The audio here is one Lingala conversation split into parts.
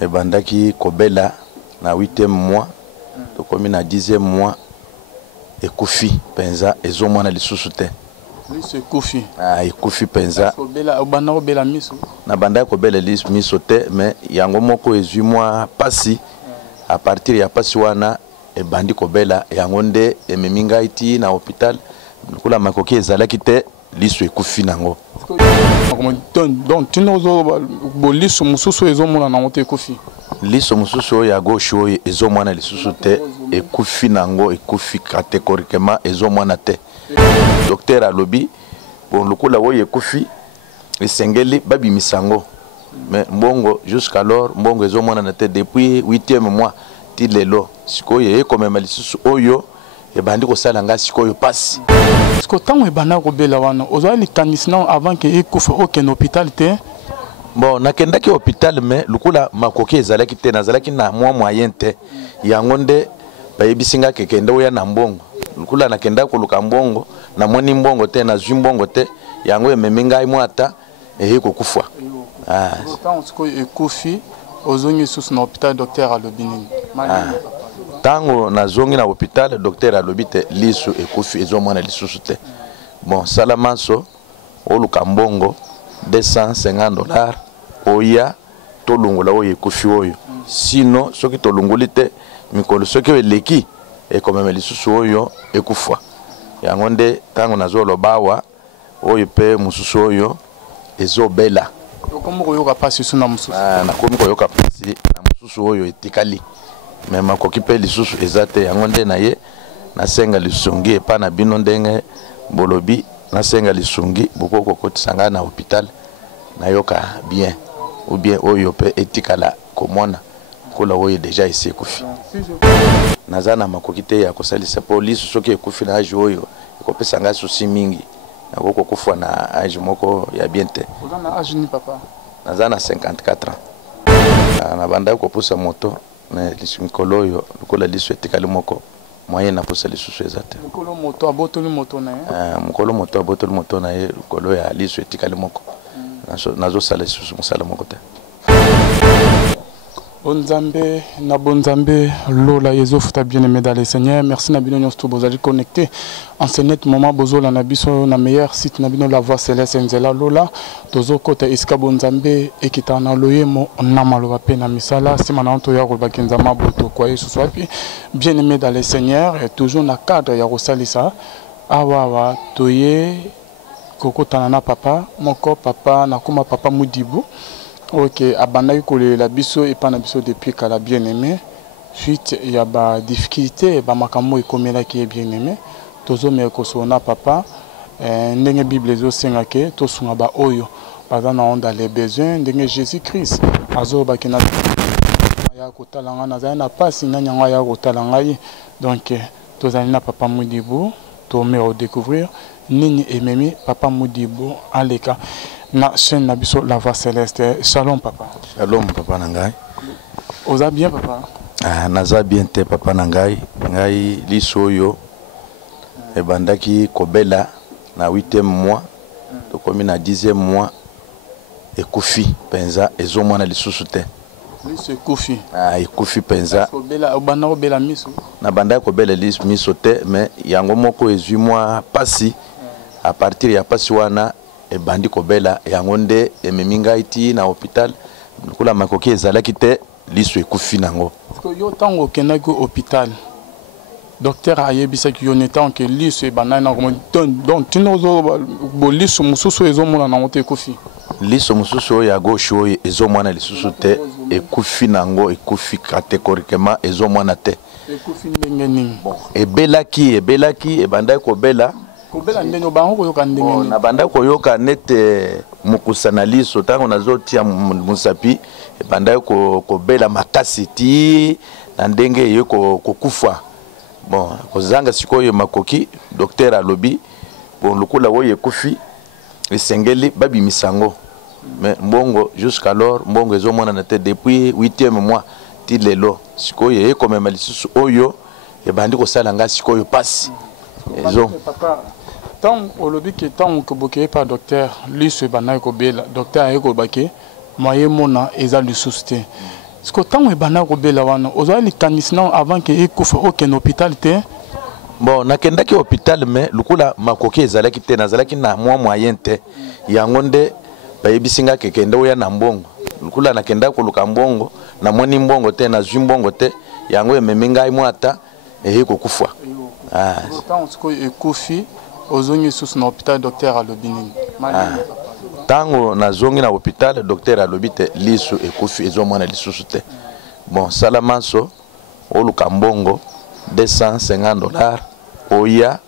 ebandaki kobela na 8e mois tokomi na 10e mois ekufi penza ezomwana lisusu te liso ekufi ekufi penza obanda kobela miso na banda kobela miso te mais yango moko ezwi mwa pasi à partir ya pasi wana ebandi kobela yango nde ememi ngai ti na hôpital kula makoki ezalaki te liso ekufi nango donc tino liso mosusu ezomona nango te ekufi liso mosusu oyo ya gauche oyo ezomwana lisusu te ekufi nango ekufi catégoriquement ezomwana te docteur alobi bon lokula oyo ekufi esengeli babimisa ngo mais mbongo jusqu'alors mbongo ezomwana te depuis 8e mois ti lelo sikoyo ekomema lisusu oyo ebandi kosala nga sikoyo pasi parce que ntango ebanda kobela wana ozwa likanisi nango avant ke ekufa okende hôpital te bon nakendaki hôpital mais lukula makoki ezalaki te nazalaki na mwa moyen te yango nde bayebisi nga kekende oya na mbongo lukula nakendaki koluka mbongo namoni mbongo te nazwi mbongo te yango ememi ngai mwa ata kokufa ntango sikoyo ekufi ozongi lisusu na hôpital docteur alobi nini ntango nazongi na hôpital docteur alobi te liso ekufi ezomwana lisusu te bon sala manso oluka mbongo $250 oya tolungola oyo ekufi oyo sino soki tolunguli te mikolo soki eleki ekomema lisusu oyo ekufa yango nde ntango nazoloba awa oyo mpe mosusu oyo ezobela okomi koyoka pasi lisusu na mosusu nakomi koyoka pasi na mosusu oyo etikali me makoki mpe lisusu eza te yango nde na ye nasenga lisungi epa na bino ndenge bolobi nasenga lisungi bokokokotisa ngai na hôpital nayoka bien ou bien oyo mpe etikala komona kola oyo deja esi ekufi naza na makoki te ya kosalisa mpo liso soki ekufi na age oyo ekopesa ngai susi mingi nakokokufa na age moko ya bien te naza na 54 ans nabandaki kopusa moto na mikolo oyo lokola liso etikali moko moyen na posa lisusu eza te mokolo moto abotoli moto na ye lokolo ya liso etikali moko nazosala lisusu mosala moko te Bonzambe, na bonzambe, lola yezofuta bien-aimé dans le Seigneur. Merci na bino nyonso bozali connecté. En ce net moment bozola na biso na meilleur site na bino la voix céleste nzela lola. Tozo kota iska bonzambe ekita na loyemo na maloba pe na misala. Sima na onto ya kolba kinzama boto kwa Yesu swapi. Bien-aimé dans le Seigneur et toujours na cadre ya rosalisa. Awawa toye kokota na papa, moko papa na kuma papa Mudibu. Ok, abandaki kolela biso epa na biso depuis kala bien-aimé. Suite ya ba difficulté ba makambo ekomelaki bien-aimé. Tozo me kosona papa ndenge Bible zo senga ke tosunga ba oyo baza na onda les besoins ndenge Jésus-Christ azo bakina ya kotalanga na na pasi nyanga ya kotalanga yi. Donc tozali na papa Mudibu to me redécouvrir nini ememi papa Mudibu aleka na chaîne na biso la voix céleste. Shalom papa. Shalom papa nangai. Oza bien papa? Naza bien te papa nangai. Ngai liso yo ebandaki kobela na 8e mois tokomi na 10e mois ekufi penza ezomwana lisusu te. Liso ekufi. Ekufi penza. Obanda kobela miso. Na banda kobela miso te mais yango moko ezwi mwa pasi à partir ya pasi wana ebandi kobela yango nde ememi ngai ti na hôpital kula makoki ezalaki te liso ekufi nango yo ntango okendaki hôpital docteur ayebisaki yo netango ke liso ebandaki nango donc tino liso mosusu ezomona nango te ekufi liso mosusu oyo ya gauche oyo ezomwana lisusu te ekufi nango ekufi catégoriquement ezomwana te ekufi ndenge nini ebelaki ebandaki kobela kobela ndenge bango koyoka ndenge nini na banda koyoka nete mukusa na liso tango nazotia musapi ebandaki kobela makasi ti na ndenge ye kokufa bon kozanga sikoyo makoki docteur alobi bon lokula oyo ekufi esengeli babimisa ngo mais mbongo jusqu'alors mbongo ezomona te depuis 8e mois ti lelo sikoyo ekomema lisusu oyo ebandi kosala nga sikoyo pasi ezo tant olobi ke tant que boké par docteur liso ebandaki kobela docteur ayekobaki moyen mona eza lisusu te Ce que tant que bana robela wana, ozoa les candidats avant que ekufa aucun hôpital te. Bon, nakendaki hôpital mais lukula makoki ezalaki te nazalaki na moyen te. Yango nde bayebisinga ke kende oya na mbongo. Lukula nakenda koluka mbongo na moni mbongo te na zwi mbongo te. Yango ememinga imwata kokufa. Ah. Tant que ekufi ozongi sous na hôpital docteur Alobini. Tango na zongi na hôpital docteur Alobite lisu ekufi ezomona lisusu te. Bon, salamanso oluka mbongo $250 oya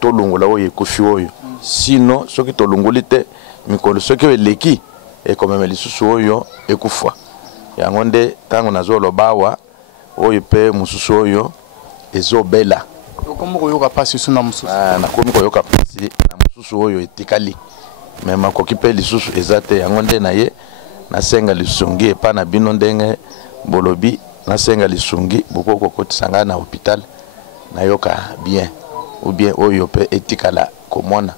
tolungola oyo ekufi oyo. Sino soki tolunguli te mikolo soki eleki ekomema lisusu oyo ekufa. Yango nde tango nazolobawa oyo pe mususu oyo ezobela. Okomo koyoka pasi suna mususu. Nakomi koyoka pasi na mususu oyo etikali. Mais makoki pe lisusu ezate yango nde na ye nasenga lisungi epa na bino ndenge bolobi nasenga lisungi bokoko kotisanga na hôpital nayoka bien ou bien oyo pe etikala komona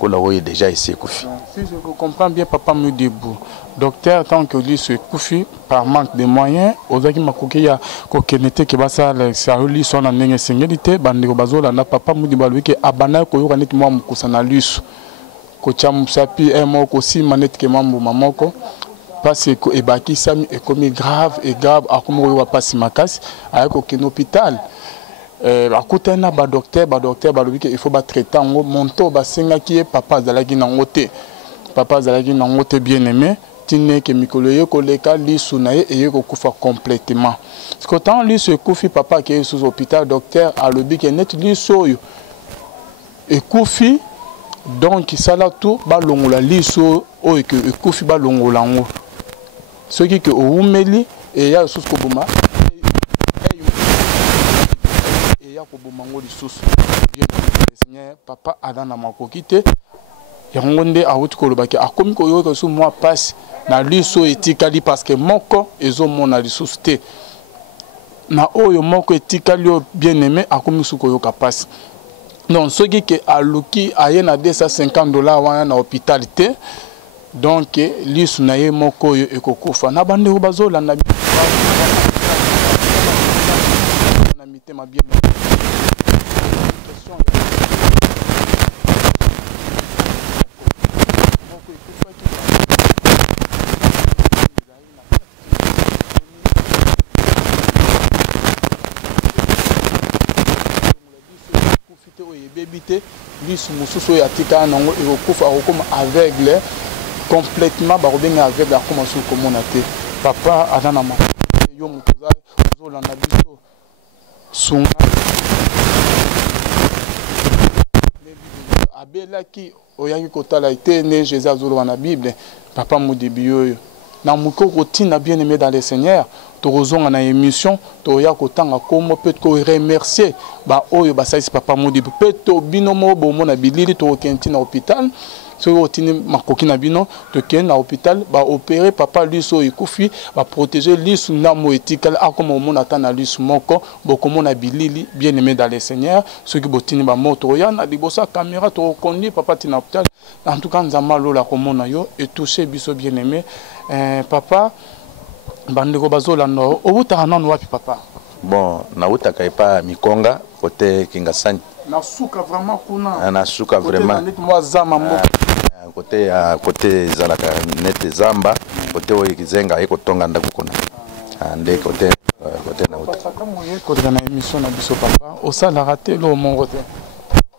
kola oyo déjà ici ekufi. Si je comprends bien papa Mudibou, docteur tant que lui se ekufi par manque de moyens, ozaki makoki ya kokenete ke basa le saruli sona ndenge sengeli bandeko bazola na papa Mudibou alobiki abana koyoka neti mwa mukusa na lisu. Kocha musapi moko si manette ke mambo mamoko parce que ebaki sami ekomi grave et grave akomi koyoka pasi makasi ayako ke hôpital. Akutana ba docteur balobi ke il faut ba traiter ngo monto basenga ki papa zalaki nango te. Papa zalaki nango te bien aimé tine ke mikolo ye koleka lisu na ye eye kokufa complètement. Parce que tant lisu ekufi papa ke sous hôpital docteur alobi ke net lisu oyo ekufi donc sala tout balongola liso oyo ke ekufi balongola ngo soki ke oumeli et ya sous ko boma et ya ko boma ngo lisusu bien Seigneur papa adana makoki te yango nde awuti kolobaki akomi koyoka sous moi passe na liso etikali parce que moko ezomona lisusu te na oyo moko etikali bien aimé akomi sous koyoka passe. Non, ce qui est à Luki a $250 wana hôpital te donc lisu na ye moko yo ekokufa na bande bazola na mitema bien lisu mususu ya tika nango ekokufa akokoma aveugle complètement bakobenga aveugle akoma su komona te papa adana ma yo mutuza ozolanda biso sunga abelaki oyaki kotala ete ne Jésus azoloba na Bible papa Mudibi oyo na mukoko tina bien aimé dans le Seigneur tozonga na émission toya kotanga komo peut ko remercier ba oyo basaisi papa Mudibi peut to bino mo bomona bilili to kenti na hôpital so otini makoki na bino to ken na hôpital ba opérer papa liso ekufi ba protéger lisu na mo etikala akoma mona tana lisu moko bokomona bilili bien aimé dans le Seigneur ceux qui botini ba moto ya na libosa caméra to conduit papa tina hôpital en tout cas nzamba lola komona yo et toucher biso bien aimé papa bandeko bazolanda obutaka nanu wapi papa? Bon, nautaka epa Mikonga côté Kingasani. Nasuka vraiment kuna. Nasuka vraiment. Côté zalaka net zamba côté oyikizenga ekotonga ndaku kuna. Ande côté nauta. Côté na émission na biso papa, osala raté lo mongo te.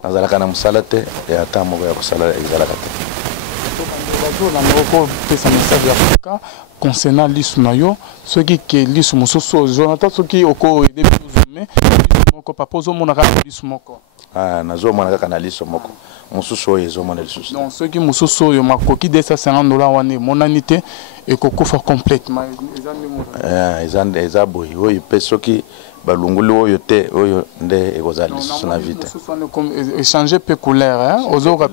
Nazalaka na musala te ya tamo ya kusala ezalaka te. Concernant l'Ismaïo, ce qui est l'Ismoso, Jonathan, ce qui est au cours des Zoumé, l'Ismoko, papa, Zomonaka, l'Ismoko. Ah, Nazomonaka, l'Ismoko. Mon sous-so et Zomon el sous. Donc, ce qui me sous-so, il m'a coquille de $50, mon anité, et Kokofa complètement. Les abois, oui, ceux qui balungulu yote, oyo, nde, egozali, sous vite. Échanger péculaire, hein, aux autres.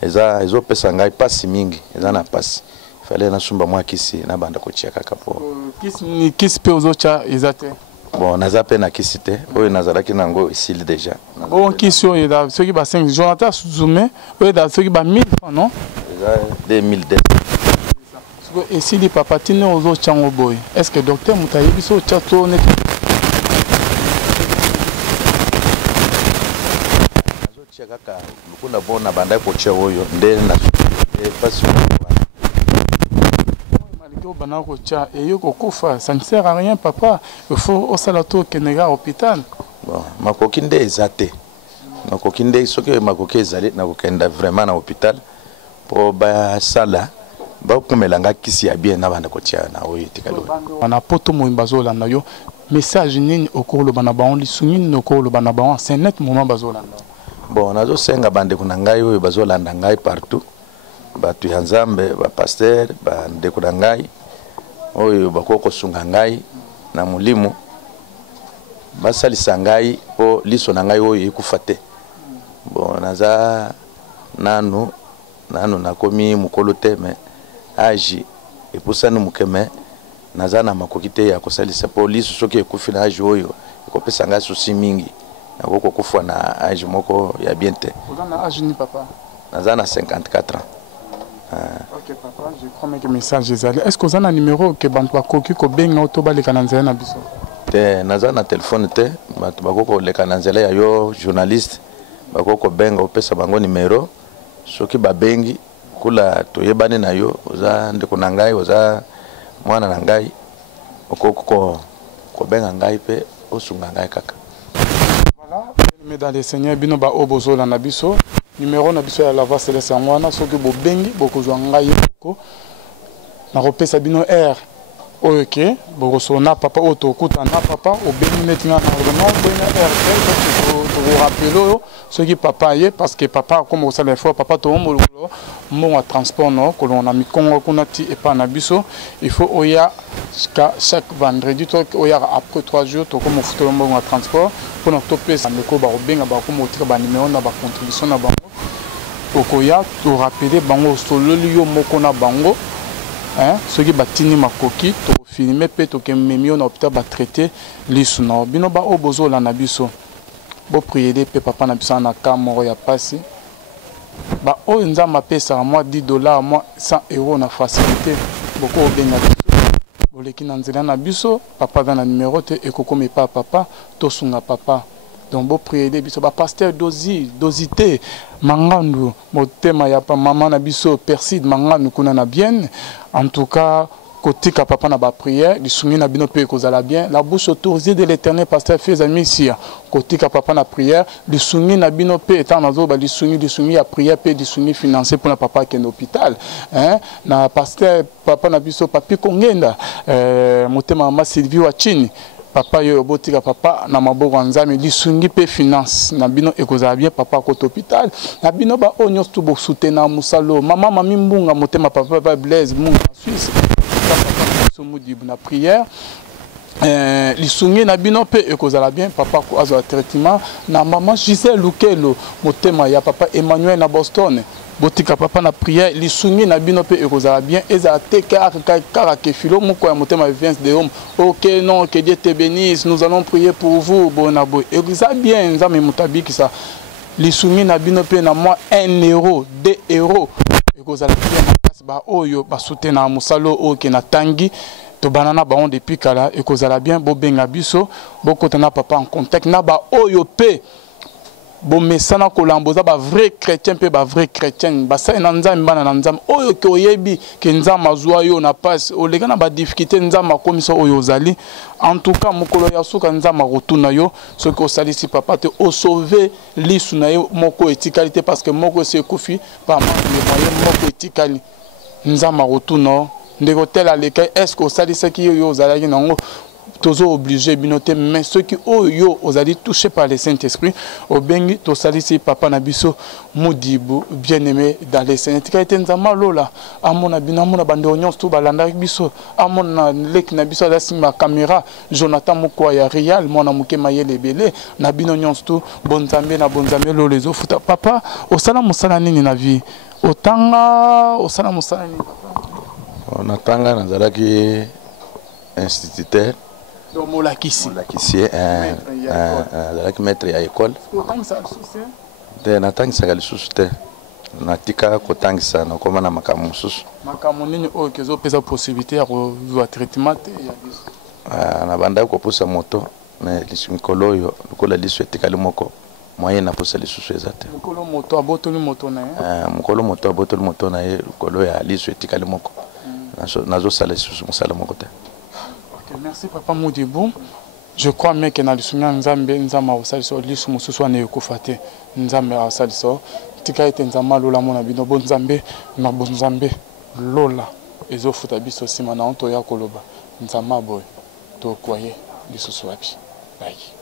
Ezo pesa ngai pasi mingi eza na pasi fallait na sumba mwa kisi na banda ko chia kaka po kisi pe ozocha ezate bon naza pe na kisi te oyo nazalaki nango isili déjà bon kisi oyo da soki ba 5 Jonathan Zoumé oyo da soki ba 1000 non eza 2200 Et si les papas tinent aux autres chango boy, est-ce que docteur Moutaïbi so chato net kaka lukunda bona banda ko che oyo nde na passe malgré banako cha et yo kokufa ça ne sert à rien papa il faut au salato kenega hôpital bon makoki nde ezate makoki nde soki makoki ezali na kokenda vraiment na hôpital po ba sala ba kumelanga kisi ya bien na banda ko cha na oyo tikalo bana poto mo imbazola na yo message nini okolo bana ba on lisuni nokolo bana ba c'est net moment bazola. Bon, nazo senga bande kuna ngai oyo bazolanda ngai partout. Batu ya Nzambe, ba pasteur, bande kuna ngai oyo bakoko sunga ngai na mulimu. Basalisa ngai po liso na ngai oyo ekufate. Bon, naza nanu nakomi mukolo teme aji epusani mukeme naza na makokite ya kosalisa po liso soki ekufi na aji oyo ekopesa ngai susi mingi. Nakoko kufwa na âge moko ya bien te. Vous avez âge ni papa? Nazana 54 ans. Ok papa, je crois que message ezali. Est-ce que vous avez un numéro que bantu bakoki ko benga otoba le kananzela na biso? Te nazana téléphone te, bantu bakoko le kananzela ya yo journaliste bakoko benga opesa bango numéro soki ba bengi kula toyebane na yo oza ndeko na ngai oza mwana na ngai okoko ko benga ngai pe osunga ngai kaka. Mesdames et Seigneurs, bino ba obozo la nabiso numéro nabiso ya la voix céleste ngwana soki bo bengi boko zwa ngai ko na repesa bino R OK boko sona papa auto kuta na papa o bengi netinga na vraiment benga R to rappelo soki papa ye parce que papa comme ça les fois papa to mo transport no ko on a mi kongo kuna ti et pas nabiso il faut oya chaque vendredi to oya après 3 jours to comme futo mo transport pour notre pesa ndeko ba obenga ba ko motika ba numéro na ba contribution na bango okoya to rappeler bango solo liyo moko na bango hein soki batini makoki to filmer pe to kememio na hôpital ba traiter lisu na bino ba obozo la na biso bo prier pe papa na biso na kamoro ya pasi ba o nzamba pesa moi $10 moi €100 na facilité beaucoup obenga boleki na nzela na biso papa dans na numéro te ekokomi pa papa to sunga papa donc bo prier biso ba pasteur dosité mangandu motema ya pa maman na biso perside mangandu kuna na bien en tout cas kotika papa na ba prière lisungi na bino pe kozala bien la bouche autorisée de l'Éternel pasteur fils ami sia kotika papa na prière lisungi na bino pe étant nazo ba lisungi ya prière pe lisungi financé pour na papa qui est hôpital hein na pasteur papa na biso papi kongenda motema mama Sylvie wa chini papa yo botika papa na maboko nzambe lisungi pe finance na bino ekozala bien papa ko hôpital na bino ba onyo to bo soutenir musalo mama mami mbunga motema papa Blaise munga Suisse na prière lisungi na bino pe ekozala bien papa ko azwa traitement na maman Gisèle Lukelo motema ya papa Emmanuel na Boston botika papa na prière lisungi na bino pe ekozala bien eza te car que filo moko ya motema Vince de homme OK non que Dieu te bénisse nous allons prier pour vous bonabo ekozala bien nzambe mutabiki ça lisungi na bino pe na moi €1 €2 ekozala bien ba oyo ba soutenir musalo OK na tangi to banana ba on depuis kala ekozala bien bo benga biso bo kotana papa en contact na ba oyo pe bo mesana ko lamboza ba vrai chrétien pe ba vrai chrétien ba sa na nzambe bana na nzambe oyo ke oyebi ke nzambe azwa yo na passe o lega na ba difficulté nzambe akomisa oyo ozali en tout cas mokolo ya suka nzambe rotuna yo ce que osalisi papa te o sauver lisu na yo moko etikalité parce que moko se kufi pa manque de moyens moko etikali nzambe rotuna ndeko tel aleka est-ce que osalisa ki yo ozalaki nango tozo obligé binote mais ceux qui oyo ozali touchés par le Saint-Esprit obengi to salisi papa na biso Modibo bien-aimé dans les Seigneur tikalité nzama lola amona bina mona bande onyon to balanda biso amona lek na biso la sima caméra Jonathan Mukwa ya Real mona muke mayele belé na bino onyon to bonzambe na bonzambe lo les ofuta papa osala musala nini na vie otanga osala musala nini papa onatanga nazalaki instituteur molakisi azalaki maître ya école te natangisaka lisusu te natika kotangisa na koma na makambo mosusu. Makambo nini oyo kezopesa possibilité ya kozwa traitement te ya biso? Na banda kopusa moto mais mikolo oyo lokola liso etikali moko moyen na posa lisusu eza te. Mokolo moto abotoli moto na ye? Mokolo moto abotoli moto na ye lokolo ya liso etikali moko nazosala lisusu mosala moko te. Merci Papa Modibo. Je crois même que na lisunya nzambe nzama osaliso lisu mususu ane ekufate nzambe osaliso tika ete nzama lola mona bino bon nzambe na bon nzambe lola ezofuta biso sima na onto ya koloba nzama boy to kwaye lisusu wapi. Bye.